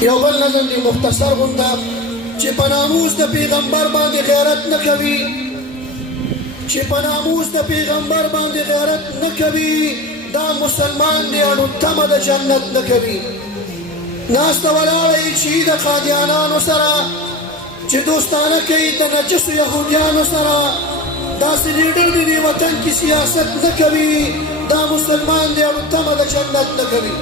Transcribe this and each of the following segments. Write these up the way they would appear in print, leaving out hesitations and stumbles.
یو بل نظم دی مختصر غونډه چې په ناموس د پیغمبر باندې غیرت نه کوي، چې په ناموس د پیغمبر باندې غیرت نه کوي، دا مسلمان دی او تمه د جنت نه کوي. ناسته ولاړه یې چې د قادیانانو سره چې دوستانه کوي د نجسو یهودیانو سره، داسې لیډر دی دې وطن کې سیاست نه کوي، دا مسلمان دی او تمه د جنت نه کوي.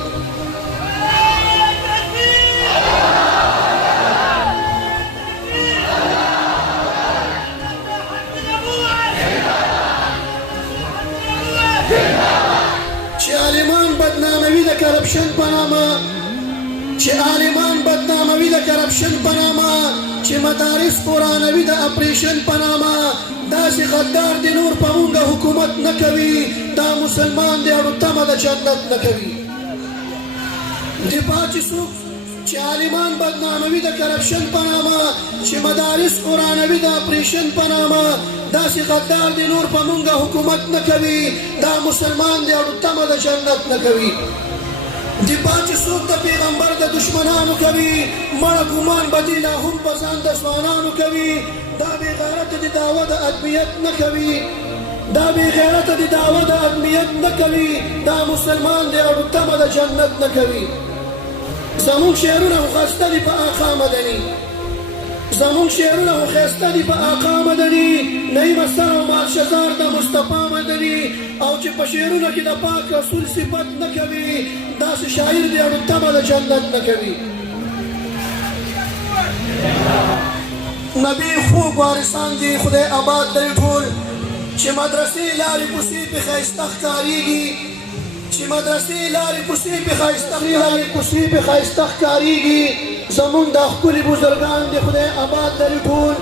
چې عالمان بدناموي د کرپشن په نامه، چې عالمان بدناموي د کرپشن په نامه، چې مدارس قرآنوي د اپریشن په نامه، داسې غدار دی نور په مونږ حکومت نه کوي، دا مسلمان دی او تمه د جنت نه کوي. دفاع چې څوک چې عالمان بدناموي د کرپشن په نامه، چې مدارس قرآنوي د اپریشن په نامه، داسې غدار دی نور په مونږ حکومت نه کوي، دا مسلمان دی او تمه د جنت نه کوي. دفاع چې څوک د پیغمبر د دشمنانو کوي، مړه ګمان به دې لا هم په ځان د ځوانانو کوي، دا بې غیرته د دعوه د ادمیت نه کوي، دا بې غیرته د دعوه د ادمیت نه کوي، دا مسلمان دی او تمه د جنت نه کوي. زمونږ شعرونه خو ښایسته دي په آقا مدني، زمونږ شعرونه خو ښایسته دي په آقا مدني، نعیم السر او مالشزار د مصطفی مدني، او چې په شعرونو کې د پاک رسول صفت نه کوي، داسې شاعر دی او تمه د جنت نه کوي. نبی خوږ وارثان دي خدای آباد دی ټول، چې مدرسې لارې کوڅې پې ښایسته ښکارېږي، چې مدرسې لارې کوڅې پې ښایسته ښکارېږي، زمونږ دا ښکلي بزرګان دي خدای آباد لري ټول،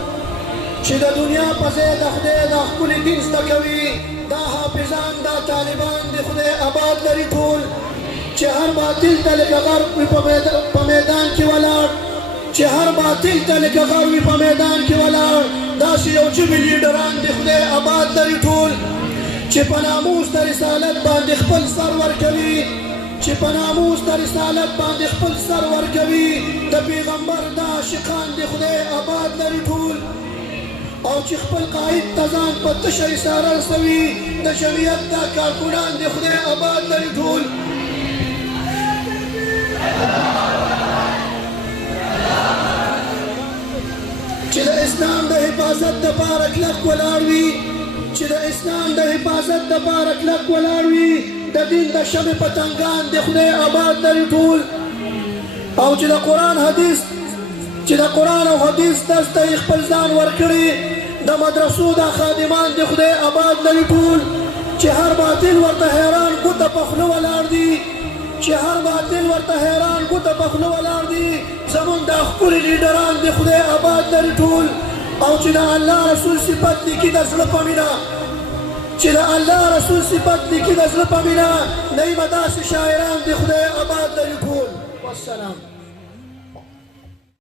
چې د دنیا په ځای د خدای دا ښکلي دین زده کوي، دا حافظان دا طالبان دي خدای آباد لري ټول، چې هر باطل ته لکه غر وي په میدان کې ولاړ، چې هر باطل ته لکه غر وي په میدان کې ولاړ، داسې یو ژبې لیډران دي خدای آباد لري ټول، چې په ناموس د رسالت باندې خپل سر ورکوي، چې په ناموس د رسالت باندې خپل سر ورکوي، د پیغمبر د عاشقان دي خدای آباد لري ټول، او چې خپل قائد ته ځان په تشه اشاره رسوي، د جمعیت دا کارکونان دي خدای آباد لري ټول. چې د اسلام د حفاظت دپاره کلک ولاړ وي، چې د اسلام د حفاظت دپاره کلک ولاړ وي، د دین د شمې پتنګان د خدای آباد لري ټول، او چې د قرآن حدیث چې د قرآن او حدیث درس ته یې خپل ځان ورکړي، د مدرسو دا خادمان د خدای آباد لري ټول، چې هر باطل ورته حیران ګوته په خوله ولاړ دي، چې هر باطل ورته حیران ګوته په خوله ولاړ دي، زمونږ دا ښکلي لیډران د خدای آباد لري ټول، او چې د الله رسول صفت لیکي د زړه په مینه، چې د الله رسول صفت لیکي د زړه په مینه، نه یې به داسې شاعران د خدای آباد لري ټول. والسلام.